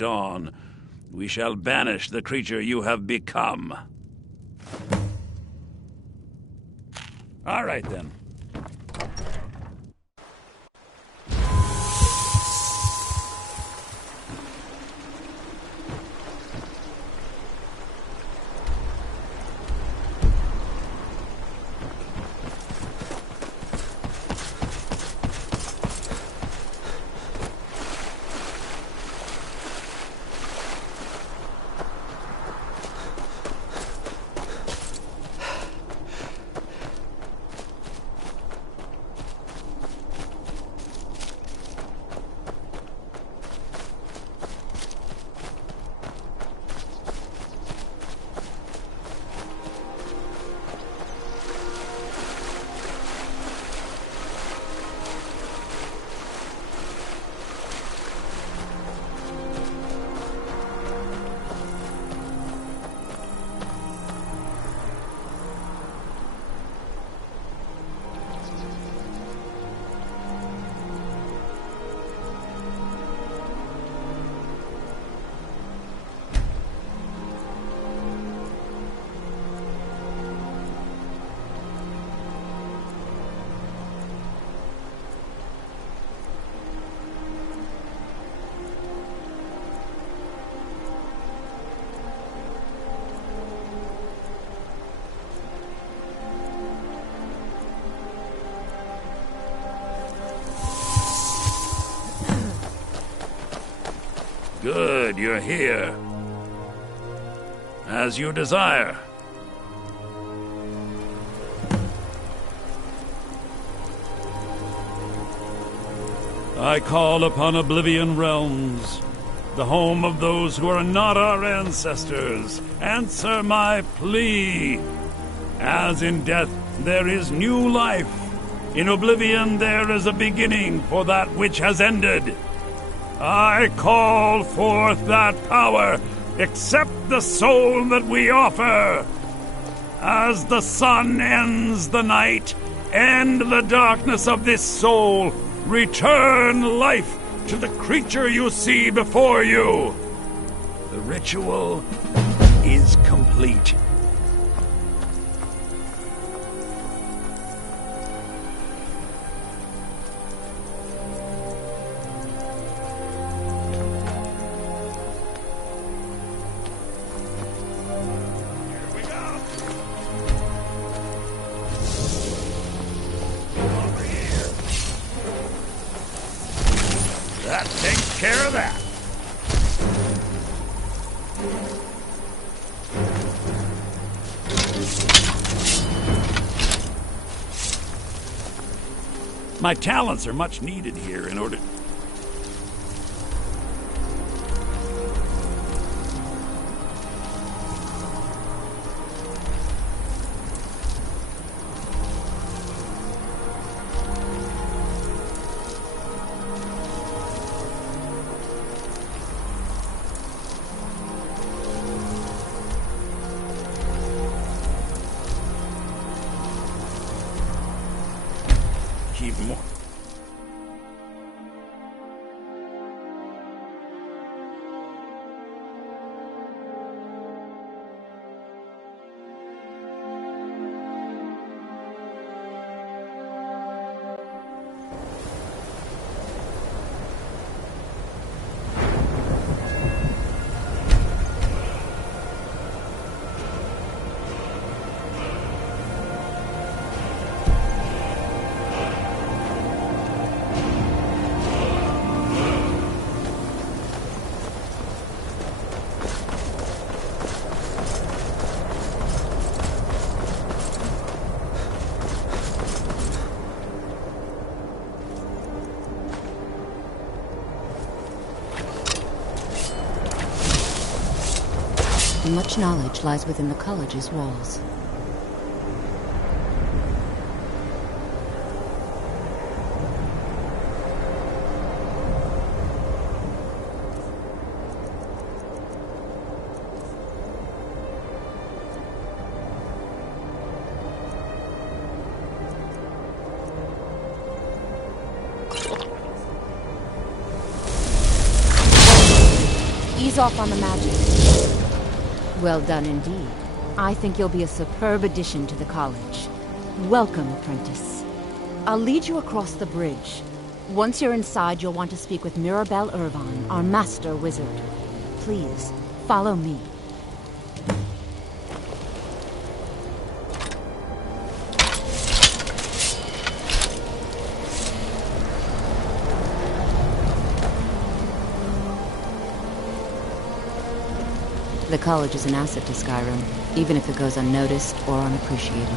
dawn, we shall banish the creature you have become. All right, then. Good, you're here. As you desire. I call upon Oblivion Realms, the home of those who are not our ancestors. Answer my plea. As in death there is new life, in Oblivion there is a beginning for that which has ended. I call forth that power. Accept the soul that we offer. As the sun ends the night, end the darkness of this soul. Return life to the creature you see before you. The ritual is complete. That takes care of that. My talents are much needed here in order... keep more. Much knowledge lies within the college's walls. Ease off on the magic. Well done indeed. I think you'll be a superb addition to the college. Welcome, apprentice. I'll lead you across the bridge. Once you're inside, you'll want to speak with Mirabelle Irvine, our master wizard. Please, follow me. The college is an asset to Skyrim, even if it goes unnoticed or unappreciated.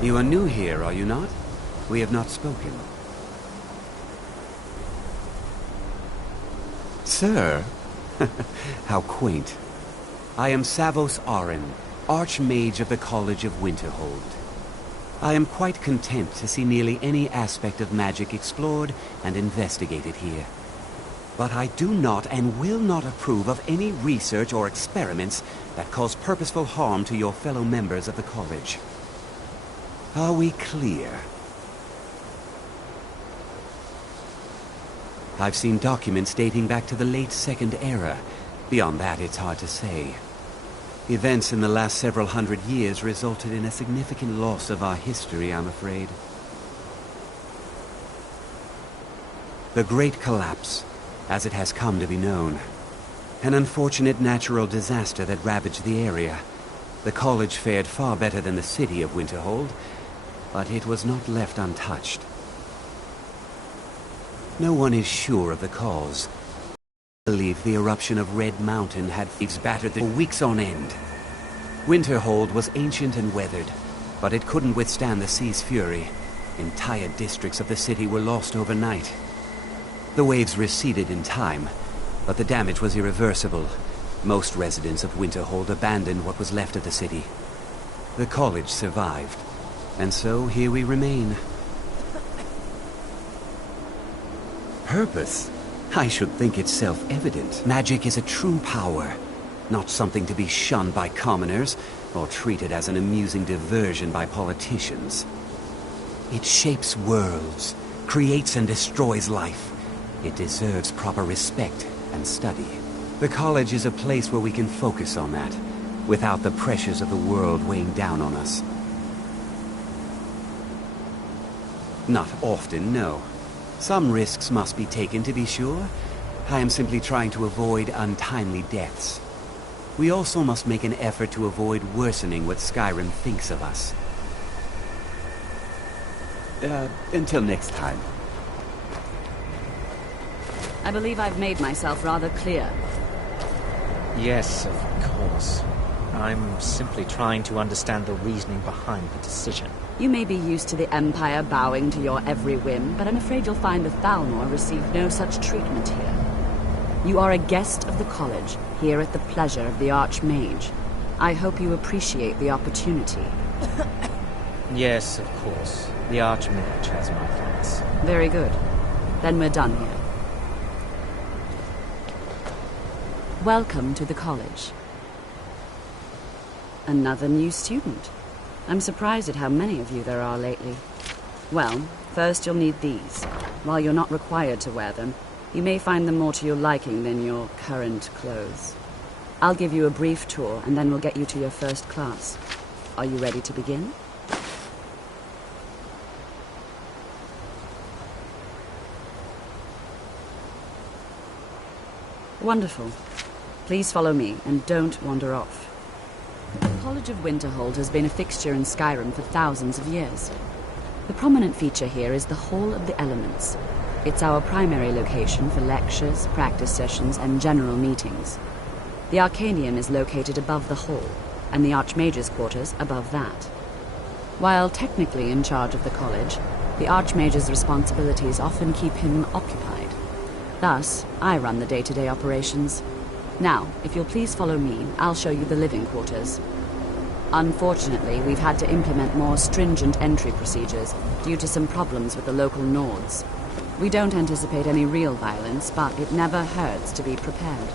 You are new here, are you not? We have not spoken. Sir? How quaint. I am Savos Aren, Archmage of the College of Winterhold. I am quite content to see nearly any aspect of magic explored and investigated here. But I do not and will not approve of any research or experiments that cause purposeful harm to your fellow members of the college. Are we clear? I've seen documents dating back to the late Second Era. Beyond that, it's hard to say. Events in the last several hundred years resulted in a significant loss of our history, I'm afraid. The Great Collapse, as it has come to be known. An unfortunate natural disaster that ravaged the area. The college fared far better than the city of Winterhold, but it was not left untouched. No one is sure of the cause. I believe the eruption of Red Mountain had thieves battered for weeks on end. Winterhold was ancient and weathered, but it couldn't withstand the sea's fury. Entire districts of the city were lost overnight. The waves receded in time, but the damage was irreversible. Most residents of Winterhold abandoned what was left of the city. The college survived, and so here we remain. Purpose? I should think it's self-evident. Magic is a true power, not something to be shunned by commoners or treated as an amusing diversion by politicians. It shapes worlds, creates and destroys life. It deserves proper respect and study. The college is a place where we can focus on that, without the pressures of the world weighing down on us. Not often, no. Some risks must be taken, to be sure. I am simply trying to avoid untimely deaths. We also must make an effort to avoid worsening what Skyrim thinks of us. Until next time. I believe I've made myself rather clear. Yes, of course. I'm simply trying to understand the reasoning behind the decision. You may be used to the Empire bowing to your every whim, but I'm afraid you'll find the Thalmor receive no such treatment here. You are a guest of the college, here at the pleasure of the Archmage. I hope you appreciate the opportunity. Yes, of course. The Archmage has my thanks. Very good. Then we're done here. Welcome to the college. Another new student. I'm surprised at how many of you there are lately. Well, first you'll need these. While you're not required to wear them, you may find them more to your liking than your current clothes. I'll give you a brief tour, and then we'll get you to your first class. Are you ready to begin? Wonderful. Please follow me, and don't wander off. The College of Winterhold has been a fixture in Skyrim for thousands of years. The prominent feature here is the Hall of the Elements. It's our primary location for lectures, practice sessions, and general meetings. The Arcanium is located above the hall, and the Archmage's quarters above that. While technically in charge of the college, the Archmage's responsibilities often keep him occupied. Thus, I run the day-to-day operations. Now, if you'll please follow me, I'll show you the living quarters. Unfortunately, we've had to implement more stringent entry procedures due to some problems with the local Nords. We don't anticipate any real violence, but it never hurts to be prepared.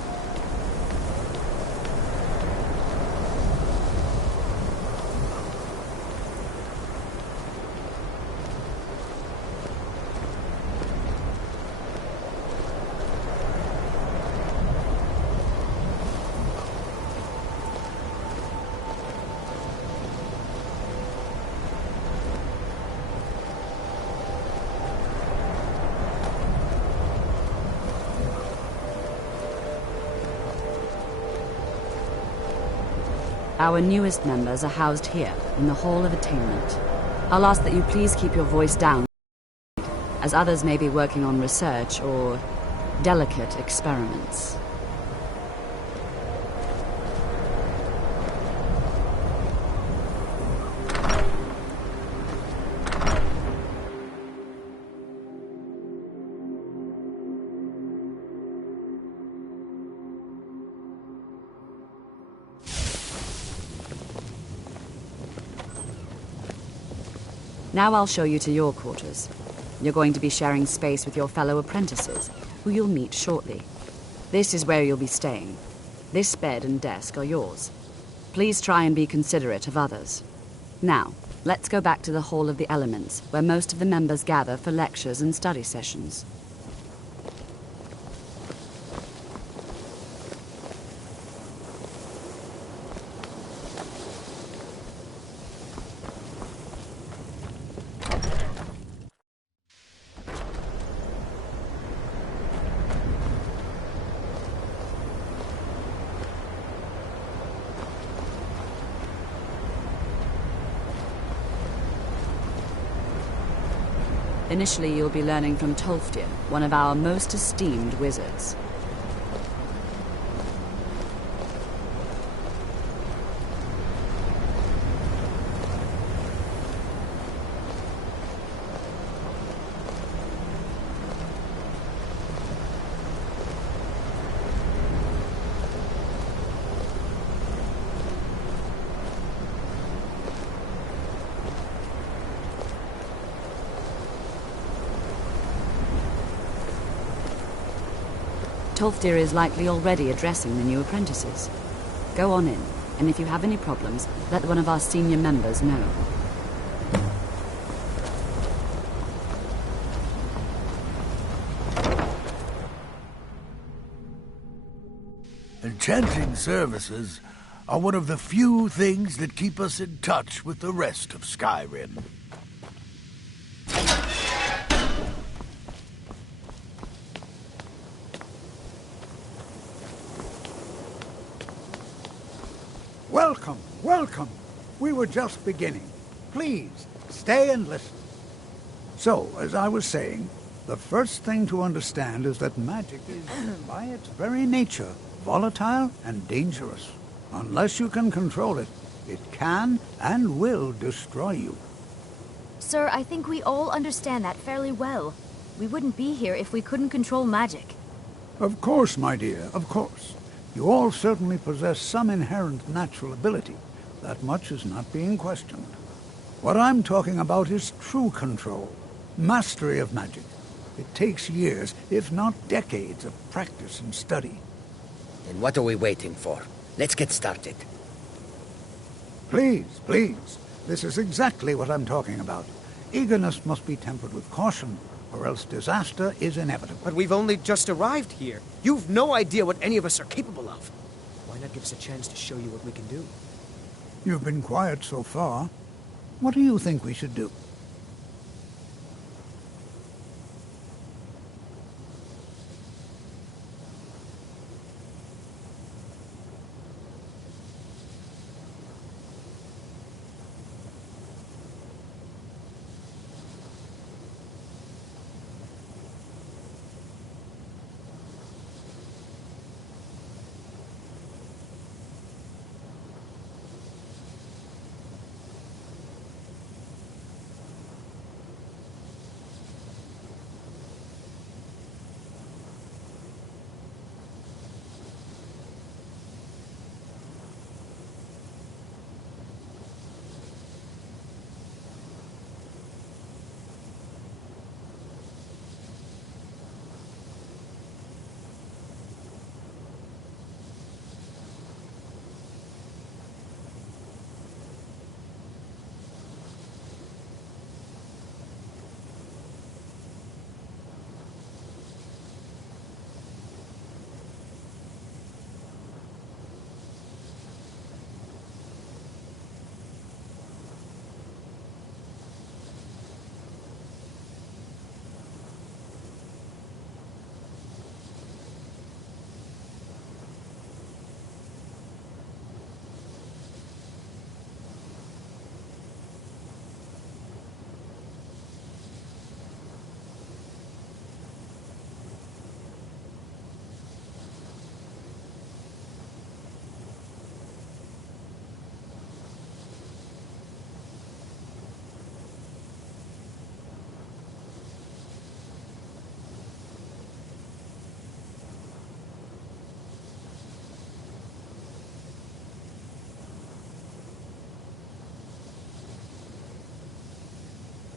Our newest members are housed here, in the Hall of Attainment. I'll ask that you please keep your voice down, as others may be working on research or delicate experiments. Now I'll show you to your quarters. You're going to be sharing space with your fellow apprentices, who you'll meet shortly. This is where you'll be staying. This bed and desk are yours. Please try and be considerate of others. Now, let's go back to the Hall of the Elements, where most of the members gather for lectures and study sessions. Initially, you'll be learning from Tolfdir, one of our most esteemed wizards. Tolfdir is likely already addressing the new apprentices. Go on in, and if you have any problems, let one of our senior members know. Enchanting services are one of the few things that keep us in touch with the rest of Skyrim. Welcome, welcome. We were just beginning. Please, stay and listen. So, as I was saying, the first thing to understand is that magic is, by its very nature, volatile and dangerous. Unless you can control it, it can and will destroy you. Sir, I think we all understand that fairly well. We wouldn't be here if we couldn't control magic. Of course, my dear, of course. You all certainly possess some inherent natural ability. That much is not being questioned. What I'm talking about is true control, mastery of magic. It takes years, if not decades, of practice and study. Then what are we waiting for? Let's get started. Please, please. This is exactly what I'm talking about. Eagerness must be tempered with caution, or else disaster is inevitable. But we've only just arrived here. You've no idea what any of us are capable of. Why not give us a chance to show you what we can do? You've been quiet so far. What do you think we should do?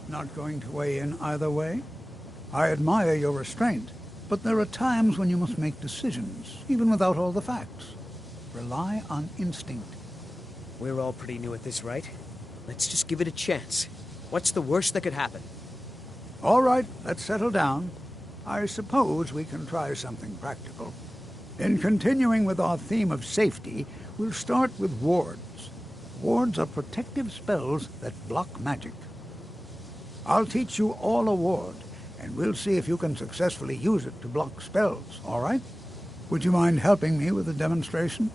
Not going to weigh in either way? I admire your restraint, but there are times when you must make decisions, even without all the facts. Rely on instinct. We're all pretty new at this, right? Let's just give it a chance. What's the worst that could happen? All right, let's settle down. I suppose we can try something practical. In continuing with our theme of safety, we'll start with wards. Wards are protective spells that block magic. I'll teach you all a ward, and we'll see if you can successfully use it to block spells, all right? Would you mind helping me with a demonstration?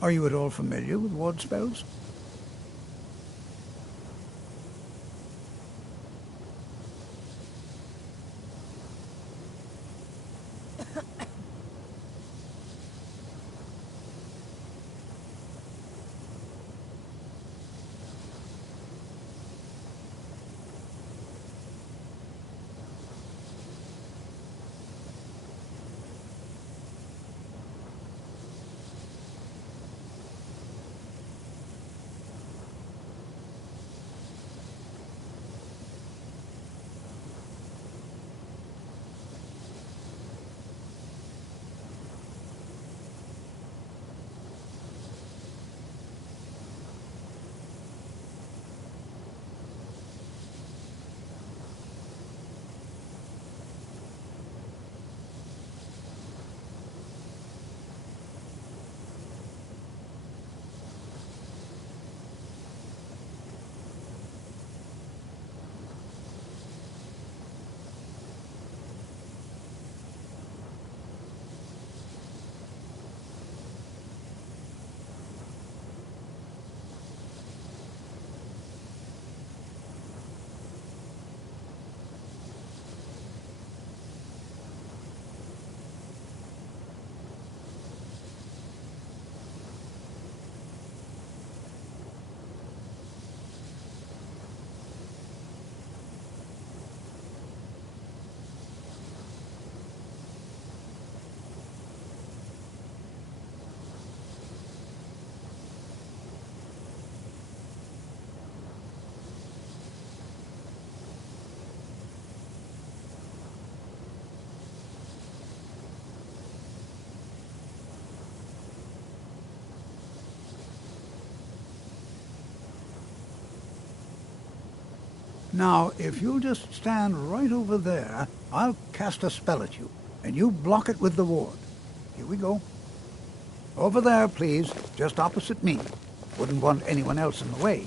Are you at all familiar with ward spells? Now, if you'll just stand right over there, I'll cast a spell at you, and you block it with the ward. Here we go. Over there, please, just opposite me. Wouldn't want anyone else in the way.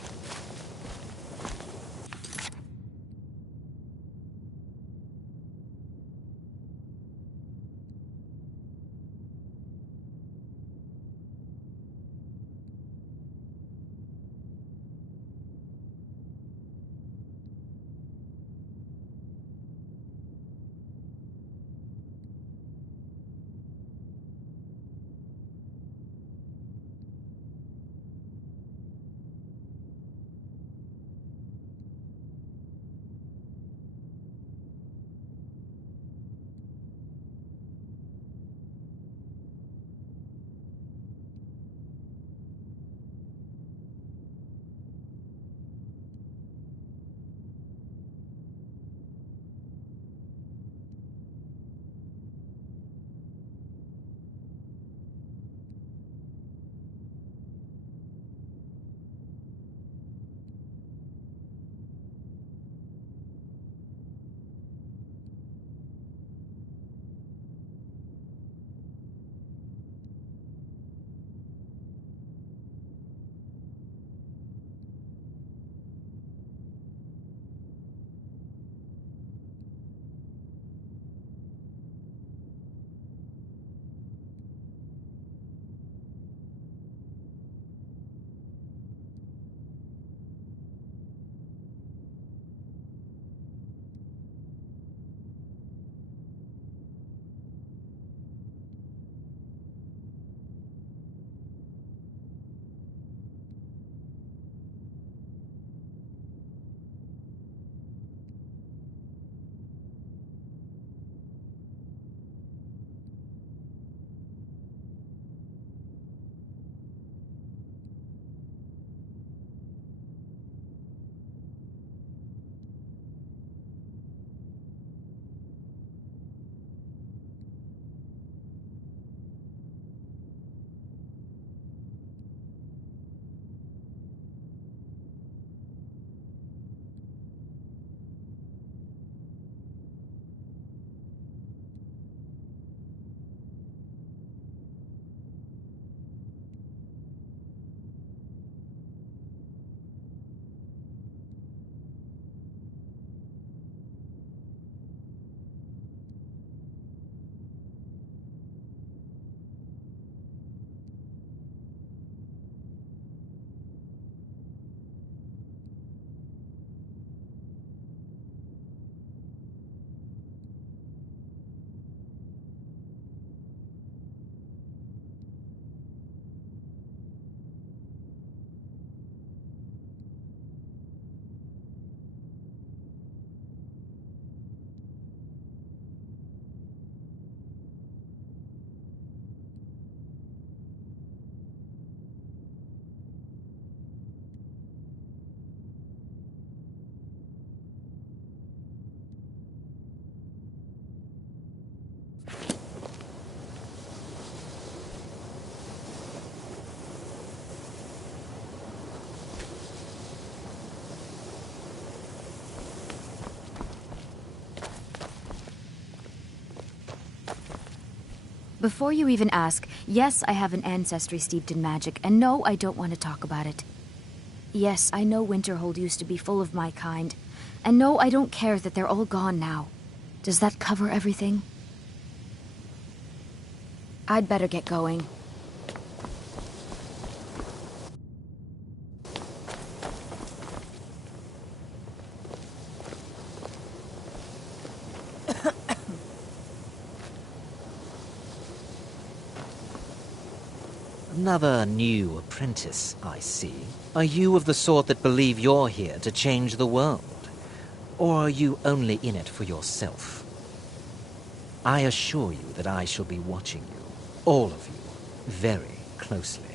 Before you even ask, yes, I have an ancestry steeped in magic, and no, I don't want to talk about it. Yes, I know Winterhold used to be full of my kind, and no, I don't care that they're all gone now. Does that cover everything? I'd better get going. Another new apprentice, I see. Are you of the sort that believe you're here to change the world? Or are you only in it for yourself? I assure you that I shall be watching you, all of you, very closely.